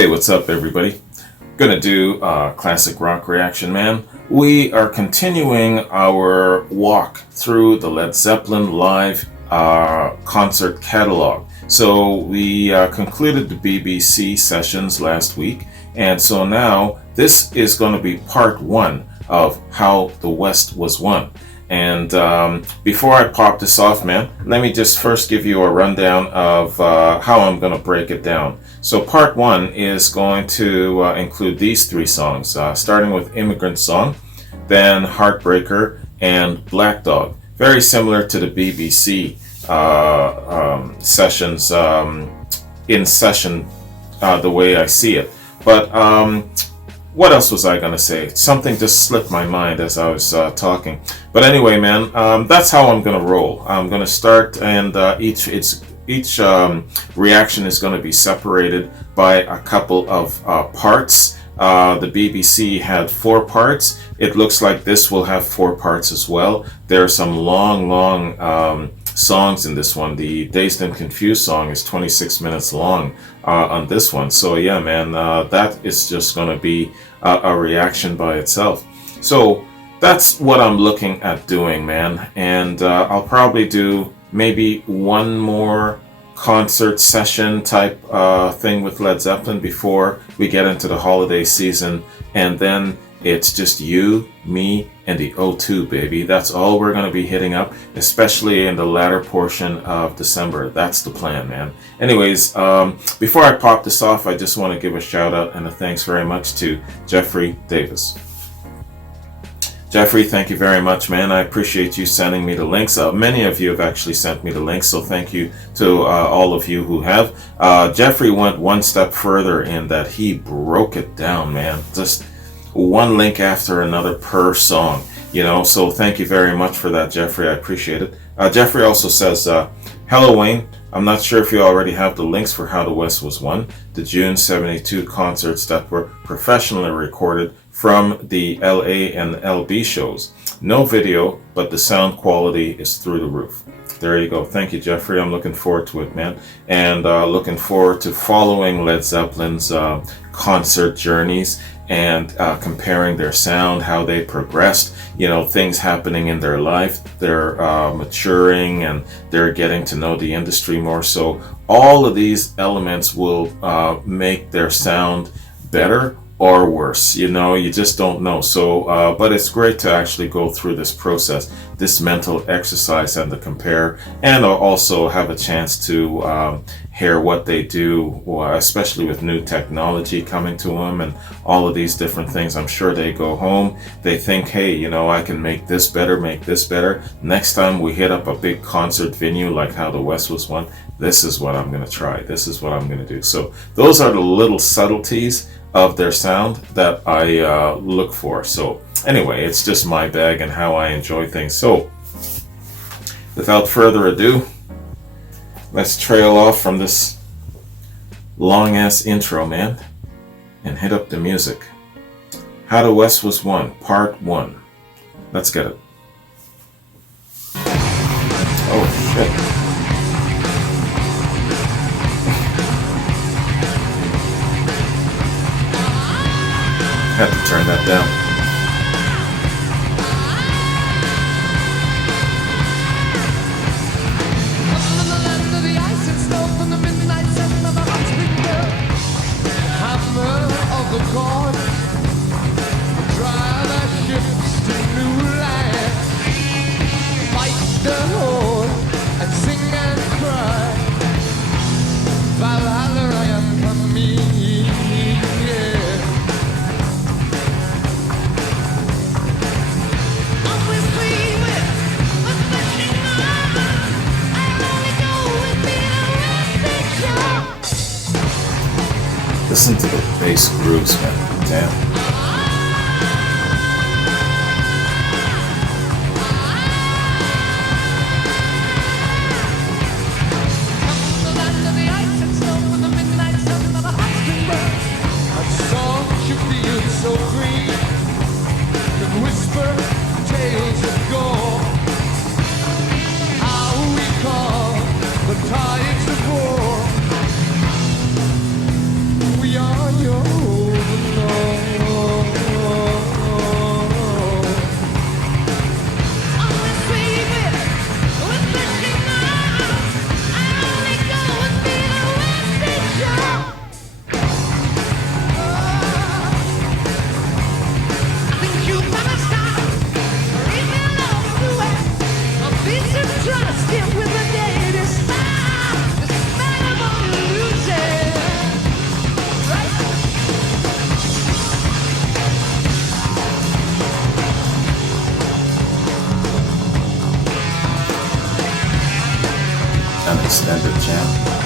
Hey, what's up, everybody? Gonna do a classic rock reaction, man. We are continuing our walk through the Led Zeppelin live concert catalog. So we concluded the BBC sessions last week, and so now this is going to be part one of How the West Was Won. And before I pop this off, man, let me just first give you a rundown of how I'm going to break it down. So part one is going to include these three songs, starting with Immigrant Song, then Heartbreaker, and Black Dog. Very similar to the BBC sessions, in session, the way I see it. But what else was I going to say? Something just slipped my mind as I was talking. But anyway, man, that's how I'm going to roll. I'm going to start, and each reaction is going to be separated by a couple of parts. The BBC had 4 parts. It looks like this will have 4 parts as well. There are some long songs in this one. The Dazed and Confused song is 26 minutes long on this one. So yeah, man, that is just going to be a reaction by itself. So that's what I'm looking at doing, man. And I'll probably do maybe one more concert session type thing with Led Zeppelin before we get into the holiday season, and then it's just you, me, and the O2, baby. That's all we're going to be hitting up, especially in the latter portion of December. That's the plan, man. Anyways, before I pop this off, I just want to give a shout out and a thanks very much to Jeffrey Davis. Jeffrey, thank you very much, man. I appreciate you sending me the links. Many of you have actually sent me the links, so thank you to all of you who have. Jeffrey went one step further in that he broke it down, man. Just one link after another per song, you know, so thank you very much for that, Jeffrey. I appreciate it. Jeffrey also says, hello, Wayne. I'm not sure if you already have the links for How the West Was Won, the June 72 concerts that were professionally recorded from the LA and LB shows. No video, but the sound quality is through the roof. There you go. Thank you, Jeffrey. I'm looking forward to it, man. And looking forward to following Led Zeppelin's concert journeys and comparing their sound, how they progressed, you know, things happening in their life. They're maturing and they're getting to know the industry more. So all of these elements will make their sound better or worse, you know, you just don't know. So but it's great to actually go through this process, this mental exercise, and to compare, and also have a chance to hear what they do, especially with new technology coming to them and all of these different things. I'm sure they go home, they think, hey, you know, I can make this better, make this better. Next time we hit up a big concert venue like How the West Was Won, this is what I'm going to try, this is what I'm going to do. So those are the little subtleties of their sound that I look for. So anyway, it's just my bag and how I enjoy things. So without further ado, let's trail off from this long ass intro, man, and hit up the music. How the West Was Won, part 1. Let's get it. Oh shit. Have to turn that down. Listen to the bass grooves, man. Damn. We are extended jam.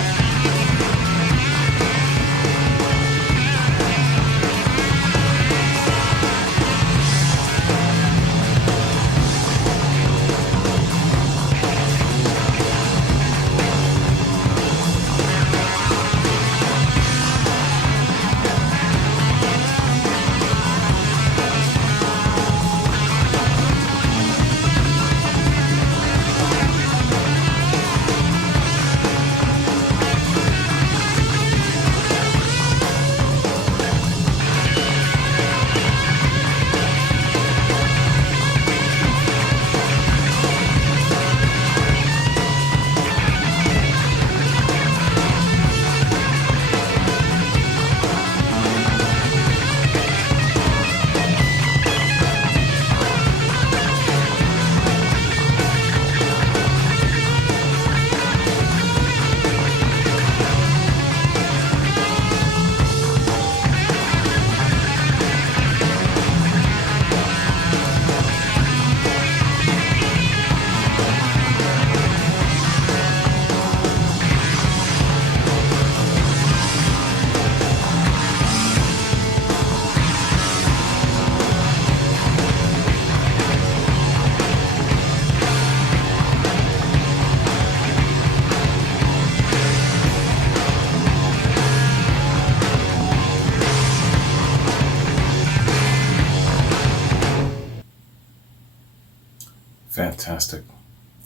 Fantastic.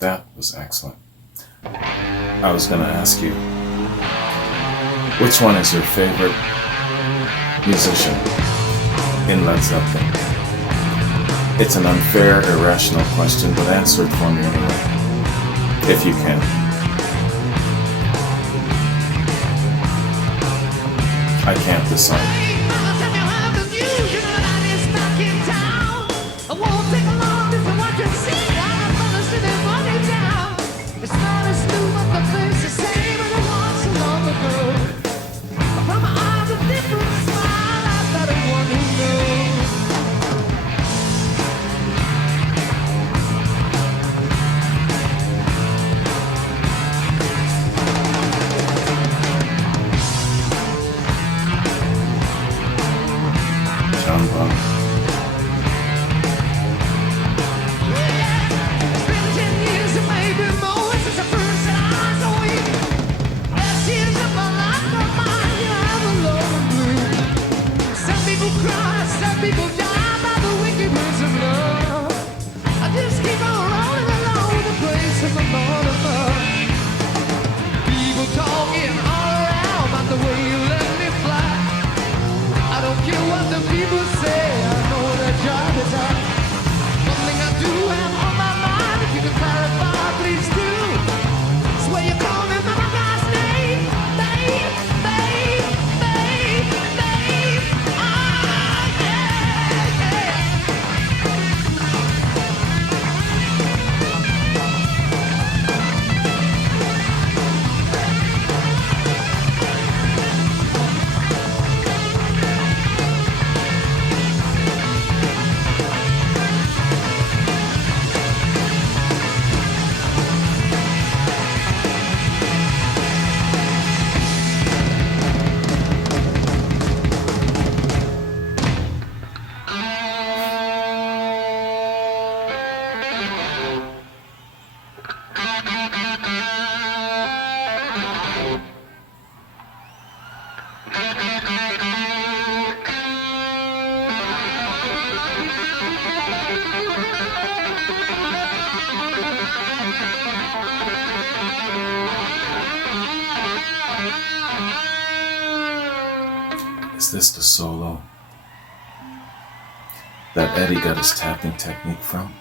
That was excellent. I was going to ask you, which one is your favorite musician in Led Zeppelin? It's an unfair, irrational question, but answer it for me anyway, if you can. I can't decide. Is this the solo that Eddie got his tapping technique from?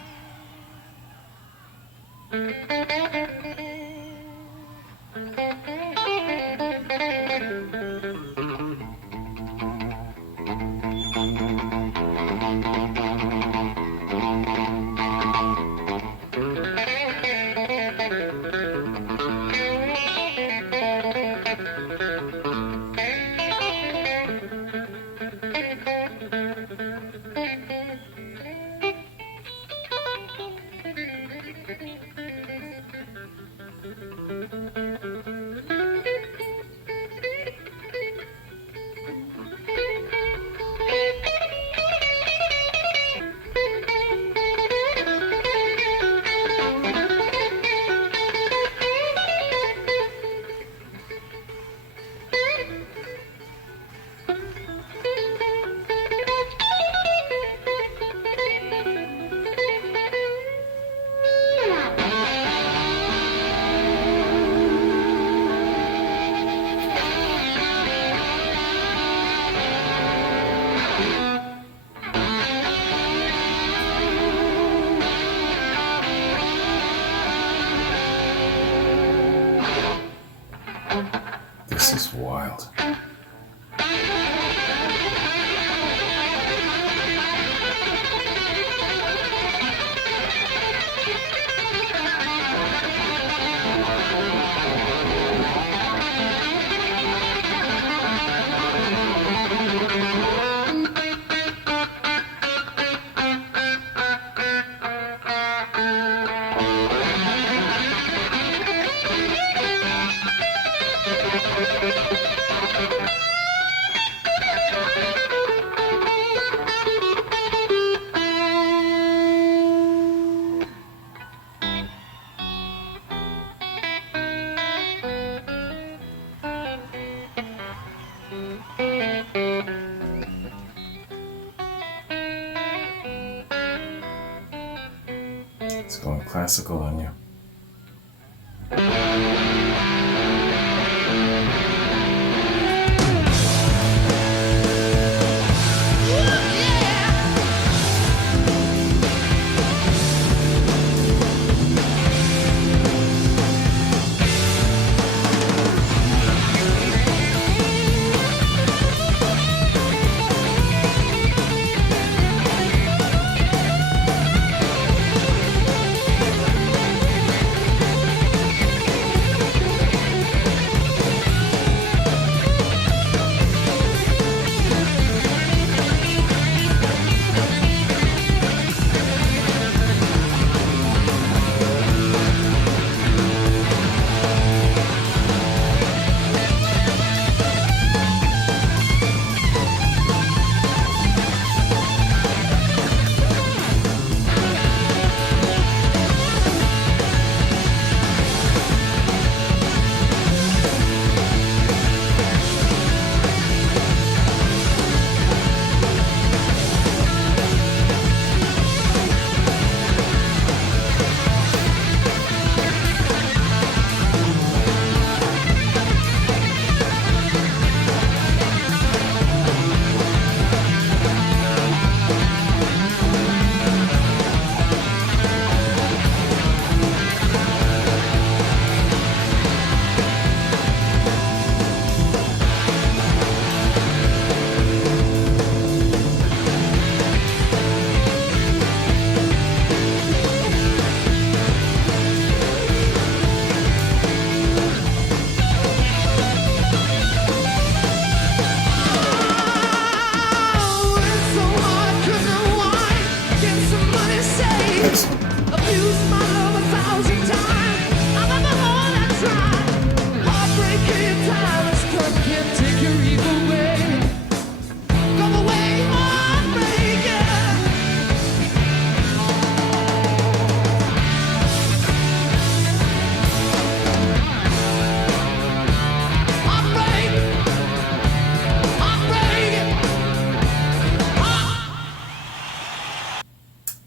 It's going classical on you.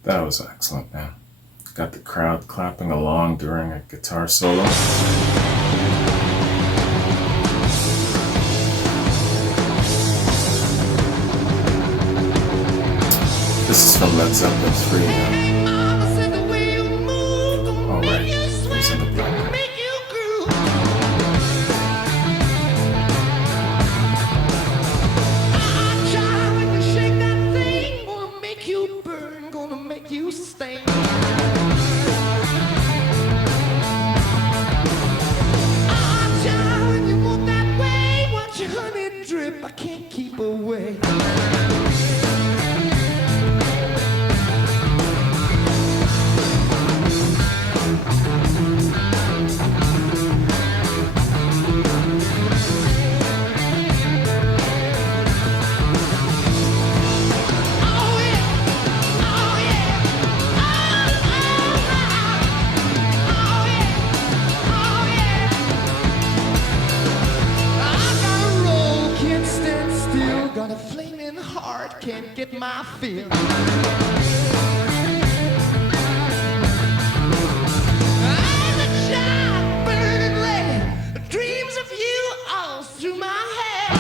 That was excellent, man. Got the crowd clapping along during a guitar solo. This is from Led Zeppelin 3. Oh, right. He's in the background. I can't keep away. Can't get my fill. I'm a child burning red, dreams of you all through my head.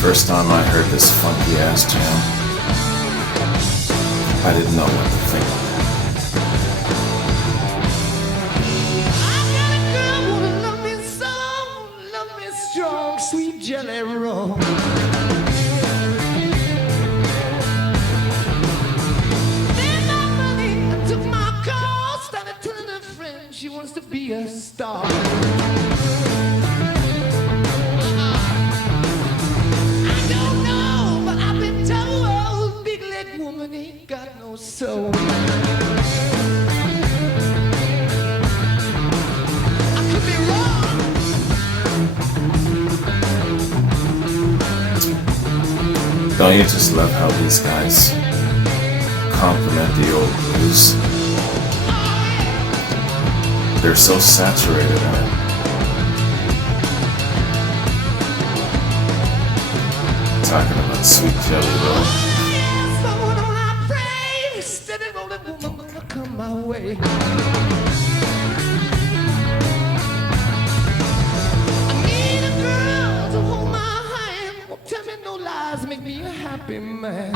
First time I heard this funky ass jam, I didn't know what to think. I got a girl wanna love me so, love me strong, sweet jelly roll. Spent my money, I took my call, started telling her friends she wants to be a star. So Don't you just love how these guys complement the old blues? They're so saturated in it. Talking about Sweet Jelly Roll. Steady rolling woman gonna come my way. I need a girl to hold my hand. Won't tell me no lies, make me a happy man.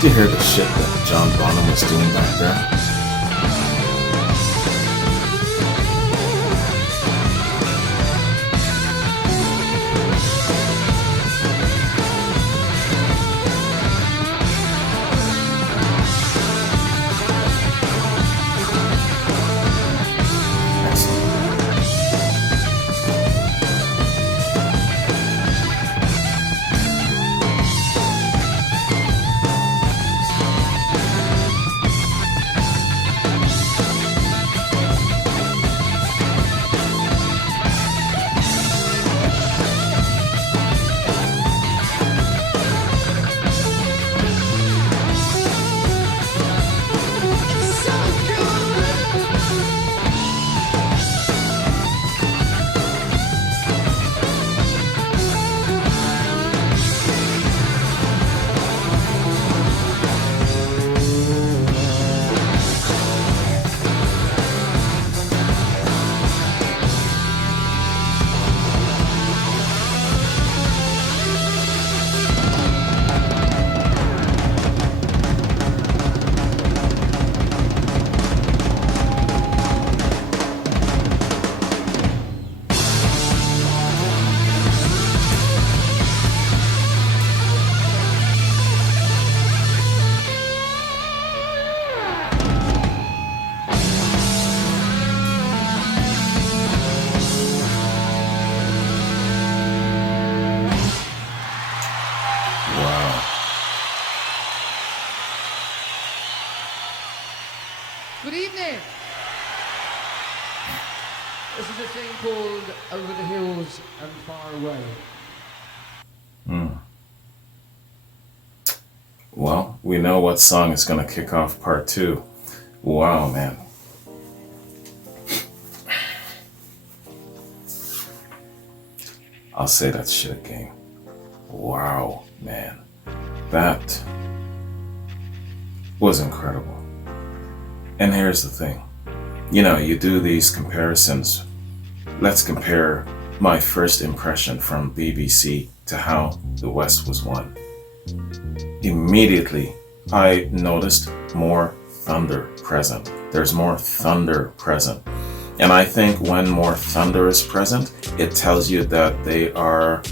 Did you hear the shit that John Bonham was doing back there? Good evening. This is a thing called Over the Hills and Far Away. Well, we know what song is going to kick off part 2. Wow, man. I'll say that shit again. Wow, man. That was incredible. And here's the thing. You know, you do these comparisons. Let's compare my first impression from BBC to how the West was won. Immediately, I noticed more thunder present. There's more thunder present. And I think when more thunder is present, it tells you that they are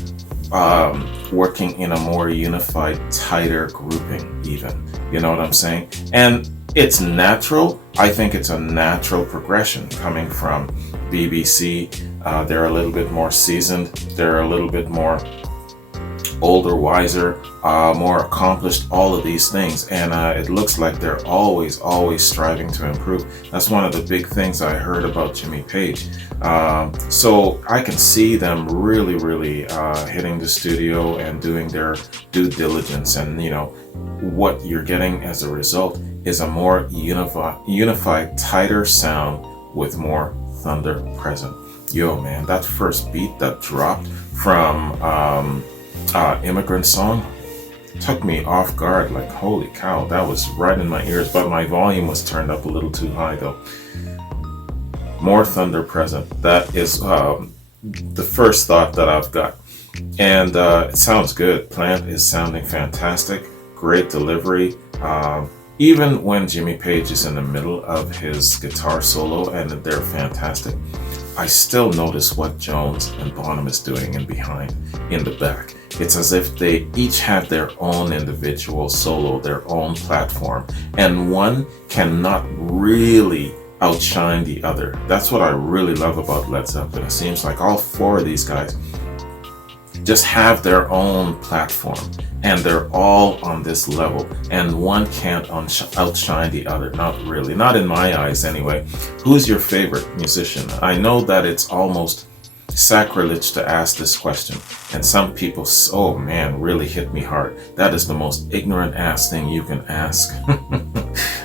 working in a more unified, tighter grouping even. You know what I'm saying? And it's natural. I think it's a natural progression coming from BBC. They're a little bit more seasoned. They're a little bit more older, wiser, more accomplished, all of these things. And it looks like they're always striving to improve. That's one of the big things I heard about Jimmy Page. So I can see them really hitting the studio and doing their due diligence. And, you know, what you're getting as a result is a more unified, tighter sound with more thunder present. Yo, man, that first beat that dropped from Immigrant Song took me off guard. Like, holy cow, that was right in my ears, but my volume was turned up a little too high though. More thunder present. That is the first thought that I've got. And it sounds good. Plant is sounding fantastic. Great delivery. Even when Jimmy Page is in the middle of his guitar solo and they're fantastic, I still notice what Jones and Bonham is doing in behind, in the back. It's as if they each have their own individual solo, their own platform, and one cannot really outshine the other. That's what I really love about Led Zeppelin. It seems like all four of these guys just have their own platform, and they're all on this level, and one can't outshine the other. Not really, not in my eyes anyway. Who's your favorite musician? I know that it's almost sacrilege to ask this question, and some people, oh man, really hit me hard. That is the most ignorant ass thing you can ask.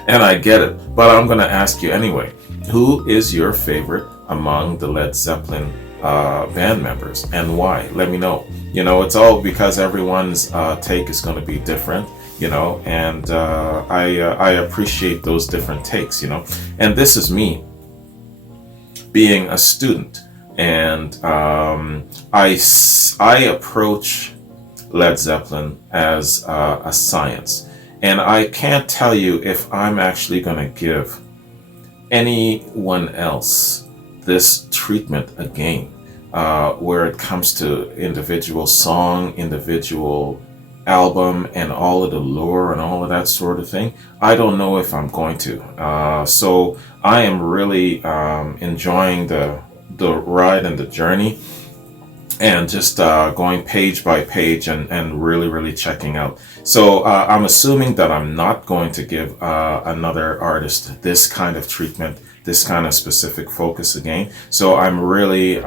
And I get it, but I'm gonna ask you anyway. Who is your favorite among the Led Zeppelin band members, and why? Let me know. You know, it's all because everyone's take is going to be different, you know, and I appreciate those different takes, you know. And this is me being a student, and I approach Led Zeppelin as a science, and I can't tell you if I'm actually going to give anyone else this treatment again, where it comes to individual song, individual album, and all of the lore and all of that sort of thing. I don't know if I'm going to. So I am really enjoying the ride and the journey, and just going page by page and really checking out. So I'm assuming that I'm not going to give another artist this kind of treatment, this kind of specific focus again. So I'm really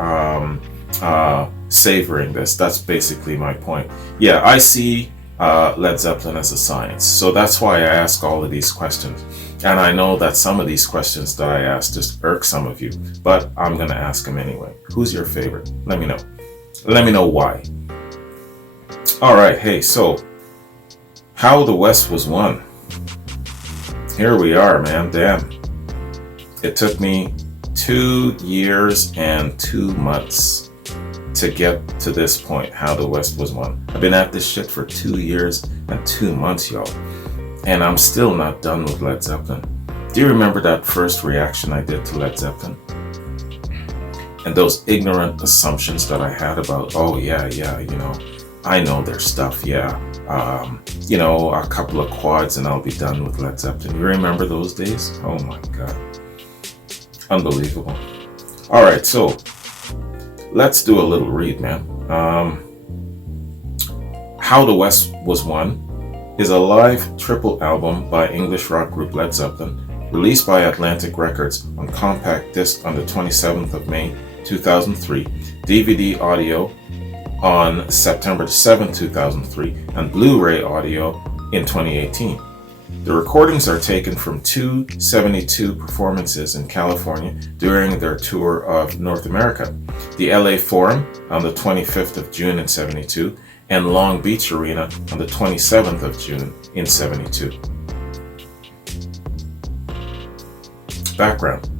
savoring this. That's basically my point. Yeah, I see Led Zeppelin as a science. So that's why I ask all of these questions. And I know that some of these questions that I ask just irk some of you, but I'm going to ask them anyway. Who's your favorite? Let me know. Let me know why. All right, hey, so How the West Was Won. Here we are, man. Damn. It took me 2 years and 2 months to get to this point, How the West Was Won. I've been at this shit for 2 years and 2 months, y'all. And I'm still not done with Led Zeppelin. Do you remember that first reaction I did to Led Zeppelin? And those ignorant assumptions that I had about, oh yeah, you know, I know their stuff, yeah. You know, a couple of quads and I'll be done with Led Zeppelin. You remember those days? Oh my God. Unbelievable. All right, so let's do a little read, man. How the West Was Won is a live triple album by English rock group Led Zeppelin, released by Atlantic Records on compact disc on the 27th of May 2003, DVD audio on September 7, 2003, and Blu-ray audio in 2018. The recordings are taken from 272 performances in California during their tour of North America, the LA Forum on the 25th of June in 72, and Long Beach Arena on the 27th of June in 72. Background.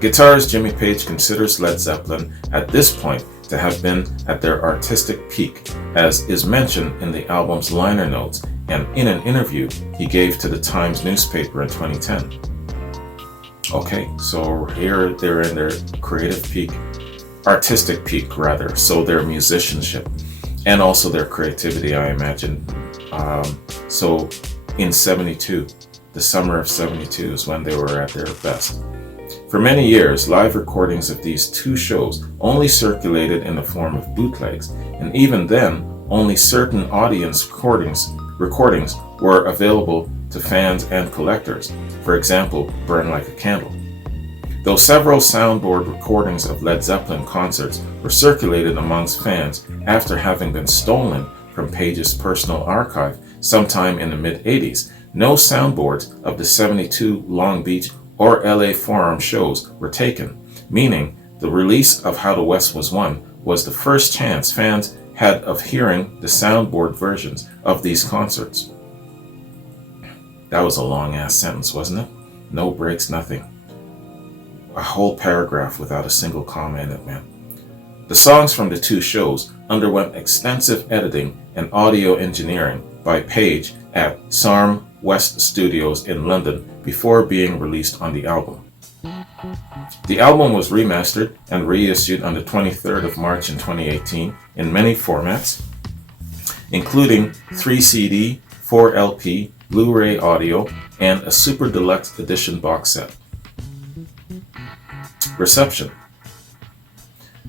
Guitarist Jimmy Page considers Led Zeppelin at this point to have been at their artistic peak, as is mentioned in the album's liner notes and in an interview he gave to the Times newspaper in 2010. Okay, so here they're in their creative peak, artistic peak rather, so their musicianship and also their creativity, I imagine. So in 72, the summer of 72 is when they were at their best. For many years, live recordings of these two shows only circulated in the form of bootlegs, and even then, only certain audience recordings were available to fans and collectors. For example, Burn Like a Candle. Though several soundboard recordings of Led Zeppelin concerts were circulated amongst fans after having been stolen from Page's personal archive sometime in the mid-80s, no soundboards of the 72 Long Beach or LA Forum shows were taken, meaning the release of How the West Was Won was the first chance fans had of hearing the soundboard versions of these concerts. That was a long-ass sentence, wasn't it? No breaks, nothing. A whole paragraph without a single comma in it, man. The songs from the two shows underwent extensive editing and audio engineering by Page at SARM West Studios in London before being released on the album. The album was remastered and reissued on the 23rd of March in 2018 in many formats, including 3 CD, 4 LP, Blu-ray audio, and a Super Deluxe Edition box set. Reception.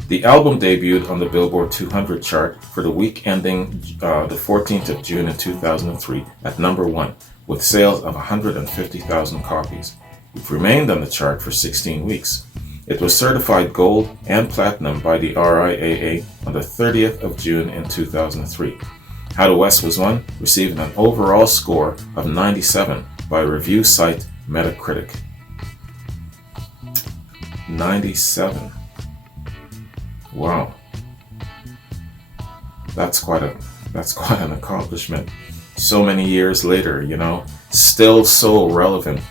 The album debuted on the Billboard 200 chart for the week ending the 14th of June in 2003 at number 1, with sales of 150,000 copies. It remained on the chart for 16 weeks. It was certified gold and platinum by the RIAA on the 30th of June in 2003. How the West Was Won received an overall score of 97 by review site Metacritic. 97. Wow. That's quite an accomplishment. So many years later, still so relevant.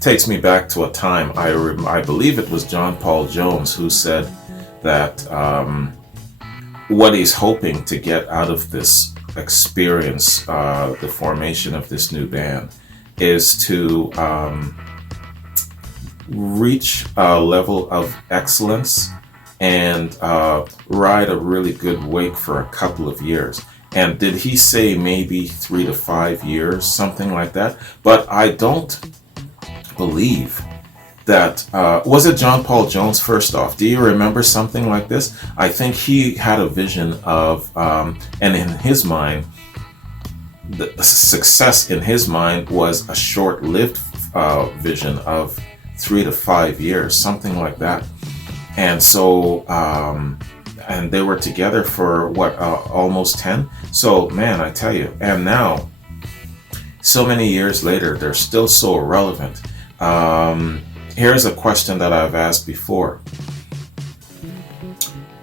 Takes me back to a time, I believe it was John Paul Jones who said that what he's hoping to get out of this experience, the formation of this new band, is to reach a level of excellence and ride a really good wake for a couple of years. And did he say maybe 3 to 5 years, something like that? But I don't believe that, was it John Paul Jones first off? Do you remember something like this? I think he had a vision of, and in his mind, the success in his mind was a short-lived vision of 3 to 5 years, something like that. And so, and they were together for almost 10. So, man, I tell you, and now, so many years later, they're still so relevant. Here's a question that I've asked before.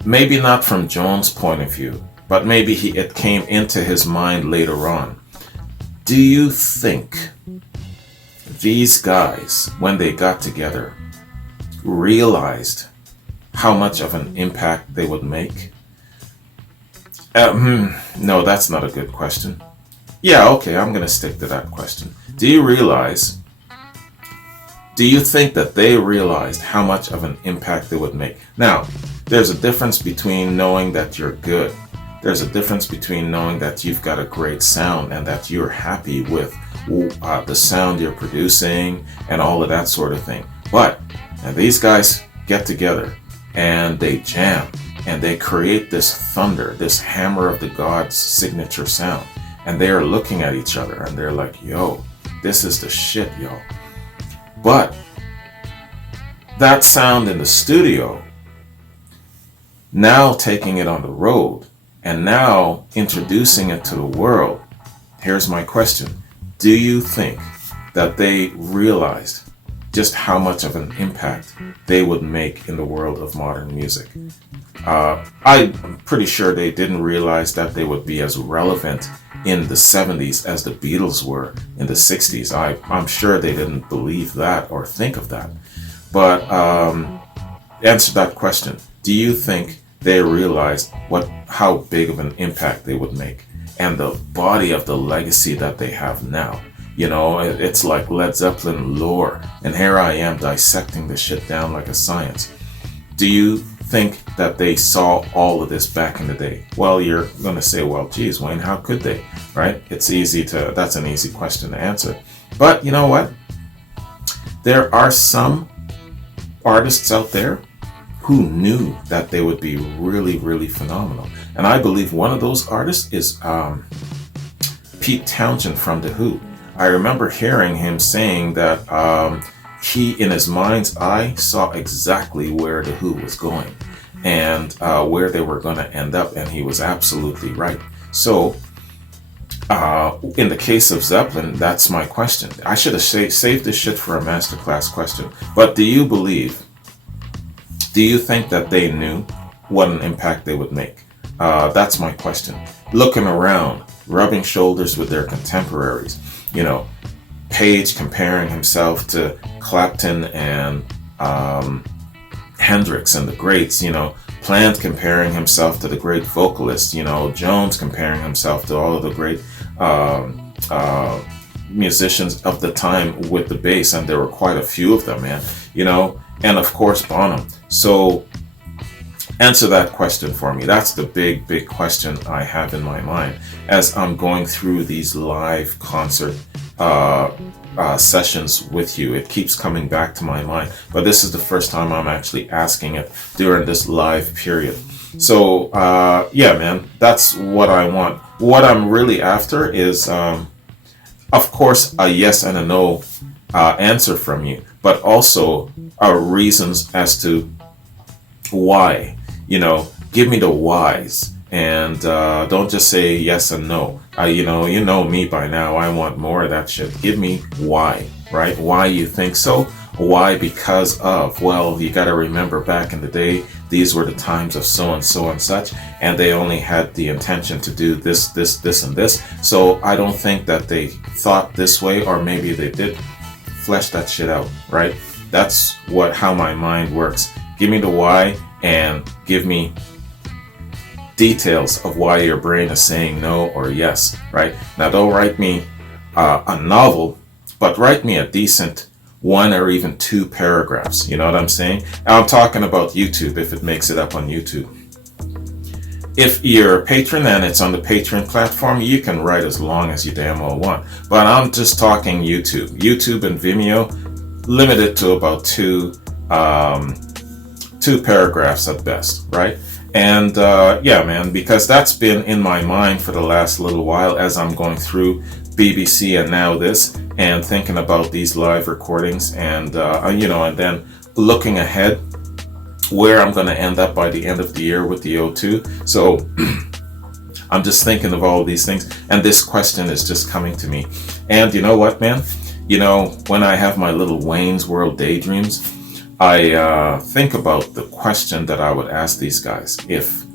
Maybe not from Jones' point of view, but maybe it came into his mind later on. Do you think these guys, when they got together, realized how much of an impact they would make? No, that's not a good question. Yeah, okay, I'm going to stick to that question. Do you think that they realized how much of an impact they would make? Now, there's a difference between knowing that you're good. There's a difference between knowing that you've got a great sound and that you're happy with the sound you're producing and all of that sort of thing. But these guys get together and they jam and they create this thunder, this hammer of the gods signature sound. And they are looking at each other and they're like, yo, this is the shit, yo. But that sound in the studio, now taking it on the road and now introducing it to the world, here's my question. Do you think that they realized just how much of an impact they would make in the world of modern music? I'm pretty sure they didn't realize that they would be as relevant in the 70s as the Beatles were in the 60s. I'm sure they didn't believe that or think of that. But answer that question. Do you think they realized how big of an impact they would make and the body of the legacy that they have now? It's like Led Zeppelin lore, and here I am dissecting this shit down like a science. Do you think that they saw all of this back in the day? Well, you're going to say, well, geez, Wayne, how could they? Right? That's an easy question to answer. But you know what? There are some artists out there who knew that they would be really, really phenomenal. And I believe one of those artists is Pete Townshend from The Who. I remember hearing him saying that he, in his mind's eye, saw exactly where The Who was going and where they were going to end up, and he was absolutely right. So, in the case of Zeppelin, that's my question. I should have saved this shit for a masterclass question. But do you think that they knew what an impact they would make? That's my question. Looking around, rubbing shoulders with their contemporaries, Page comparing himself to Clapton and Hendrix and the greats, Plant comparing himself to the great vocalists, Jones comparing himself to all of the great musicians of the time with the bass, and there were quite a few of them, man. And of course Bonham. So answer that question for me. That's the big question I have in my mind as I'm going through these live concert sessions with you. It keeps coming back to my mind, but this is the first time I'm actually asking it during this live period. So yeah, man, that's what I want. What I'm really after is, of course, a yes and a no answer from you, but also reasons as to why. Give me the whys, and don't just say yes and no. You know me by now. I want more of that shit. Give me why, right? Why you think so? Why? Because of. Well, you got to remember back in the day, these were the times of so and so and such, and they only had the intention to do this, this, this, and this. So I don't think that they thought this way, or maybe they did. Flesh that shit out, right? That's how my mind works. Give me the why, and give me details of why your brain is saying no or yes, right? Now, don't write me a novel, but write me a decent 1 or even 2 paragraphs. You know what I'm saying? I'm talking about YouTube, if it makes it up on YouTube. If you're a patron and it's on the Patreon platform, you can write as long as you damn well want. But I'm just talking YouTube. YouTube and Vimeo, limited to about 2 paragraphs at best, right? And yeah, man, because that's been in my mind for the last little while as I'm going through BBC and now this, and thinking about these live recordings, and and then looking ahead where I'm going to end up by the end of the year with the O2. So I'm just thinking of all these things, and this question is just coming to me. And you know what, man? When I have my little Wayne's World daydreams, I think about the question that I would ask these guys if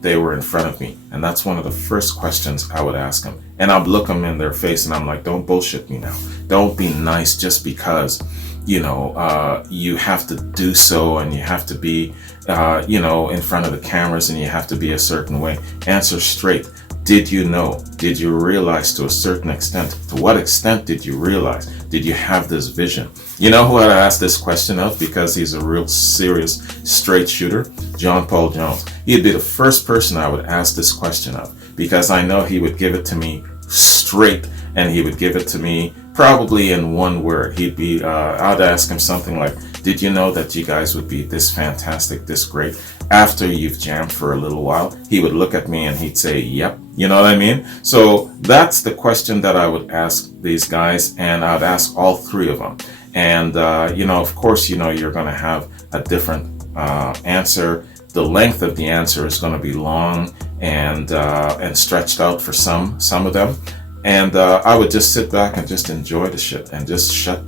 they were in front of me. And that's one of the first questions I would ask them. And I'd look them in their face and I'm like, don't bullshit me now. Don't be nice just because, you have to do so, and you have to be, in front of the cameras, and you have to be a certain way. Answer straight. Did you know? Did you realize to a certain extent? To what extent did you realize? Did you have this vision? You know who I'd ask this question of, because he's a real serious straight shooter? John Paul Jones. He'd be the first person I would ask this question of, because I know he would give it to me straight, and he would give it to me probably in one word. I'd ask him something like, did you know that you guys would be this fantastic, this great? After you've jammed for a little while, he would look at me and he'd say, yep. You know what I mean? So that's the question that I would ask these guys, and I'd ask all 3 of them. And, of course, you're going to have a different answer. The length of the answer is going to be long and stretched out for some of them. And I would just sit back and just enjoy the shit and just shut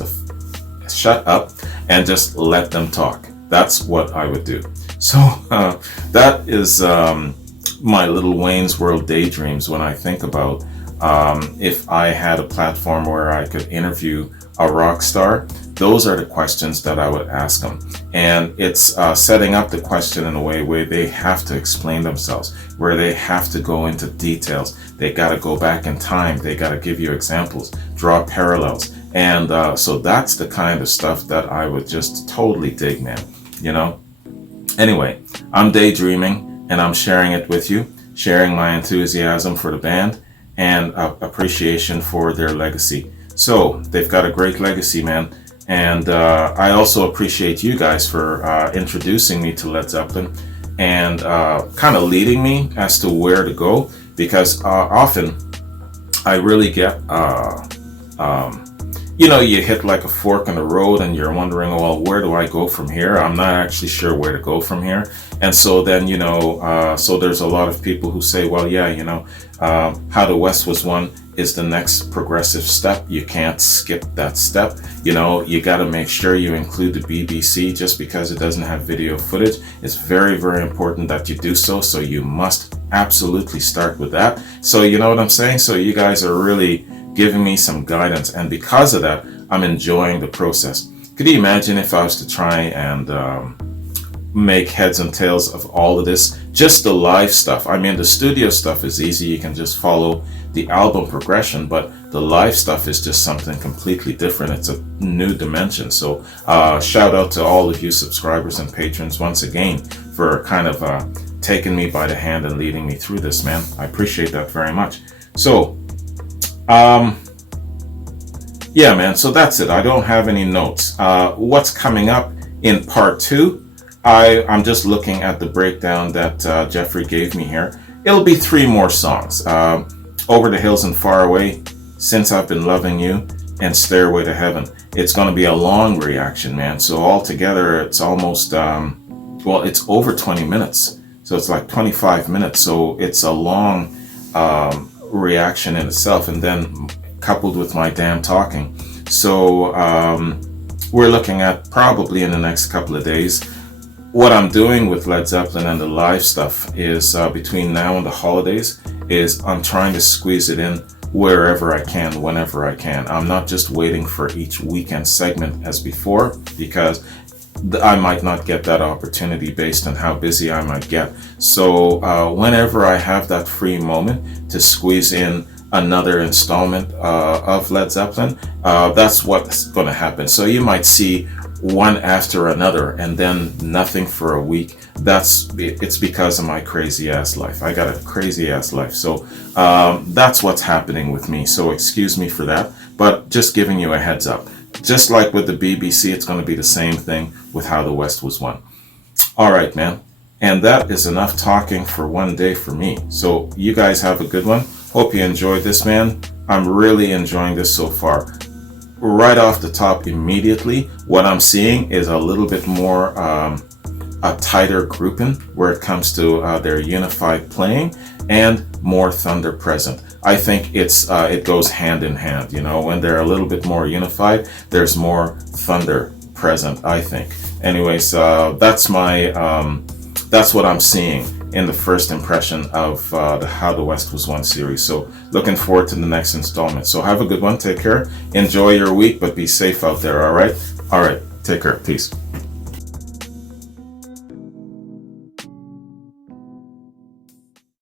up and just let them talk. That's what I would do. So that is my little Wayne's World daydreams when I think about if I had a platform where I could interview a rock star. Those are the questions that I would ask them. And it's setting up the question in a way where they have to explain themselves, where they have to go into details. They got to go back in time. They got to give you examples, draw parallels. And so that's the kind of stuff that I would just totally dig, man. Anyway, I'm daydreaming, and I'm sharing it with you, sharing my enthusiasm for the band and appreciation for their legacy. So they've got a great legacy, man. And I also appreciate you guys for introducing me to Led Zeppelin and kind of leading me as to where to go, because often I really get, you hit like a fork in the road and you're wondering, well, where do I go from here? I'm not actually sure where to go from here. And so then, so there's a lot of people who say, well, yeah, How the West Was Won is the next progressive step. You can't skip that step. You got to make sure you include the BBC just because it doesn't have video footage. It's very, very important that you do so. So you must absolutely start with that. So you know what I'm saying? So you guys are really giving me some guidance. And because of that, I'm enjoying the process. Could you imagine if I was to try and make heads and tails of all of this. Just the live stuff. I mean, the studio stuff is easy. You can just follow the album progression, but the live stuff is just something completely different. It's a new dimension. So shout out to all of you subscribers and patrons once again for kind of taking me by the hand and leading me through this, man. I appreciate that very much. So yeah, man, so that's it. I don't have any notes. What's coming up in part 2? I'm just looking at the breakdown that Jeffrey gave me here. It'll be 3 more songs. Over the Hills and Far Away, Since I've Been Loving You, and Stairway to Heaven. It's going to be a long reaction, man. So altogether, it's almost, well, it's over 20 minutes. So it's like 25 minutes. So it's a long reaction in itself, and then coupled with my damn talking. So we're looking at probably in the next couple of days. What I'm doing with Led Zeppelin and the live stuff is between now and the holidays is I'm trying to squeeze it in wherever I can, whenever I can. I'm not just waiting for each weekend segment as before, because I might not get that opportunity based on how busy I might get. So whenever I have that free moment to squeeze in another installment of Led Zeppelin, that's what's going to happen. So you might see one after another and then nothing for a week. It's because of my crazy ass life. I got a crazy ass life. So that's what's happening with me. So excuse me for that, but just giving you a heads up. Just like with the BBC, it's going to be the same thing with How the West Was Won. All right, man. And that is enough talking for one day for me. So you guys have a good one. Hope you enjoyed this, man. I'm really enjoying this so far. Right off the top immediately, what I'm seeing is a little bit more a tighter grouping where it comes to their unified playing and more thunder present. I think it goes hand in hand. You know, when they're a little bit more unified, there's more thunder present, I think. Anyways, that's what I'm seeing in the first impression of the How the West Was Won series. So looking forward to the next installment. So have a good one. Take care. Enjoy your week, but be safe out there. All right. Take care. Peace.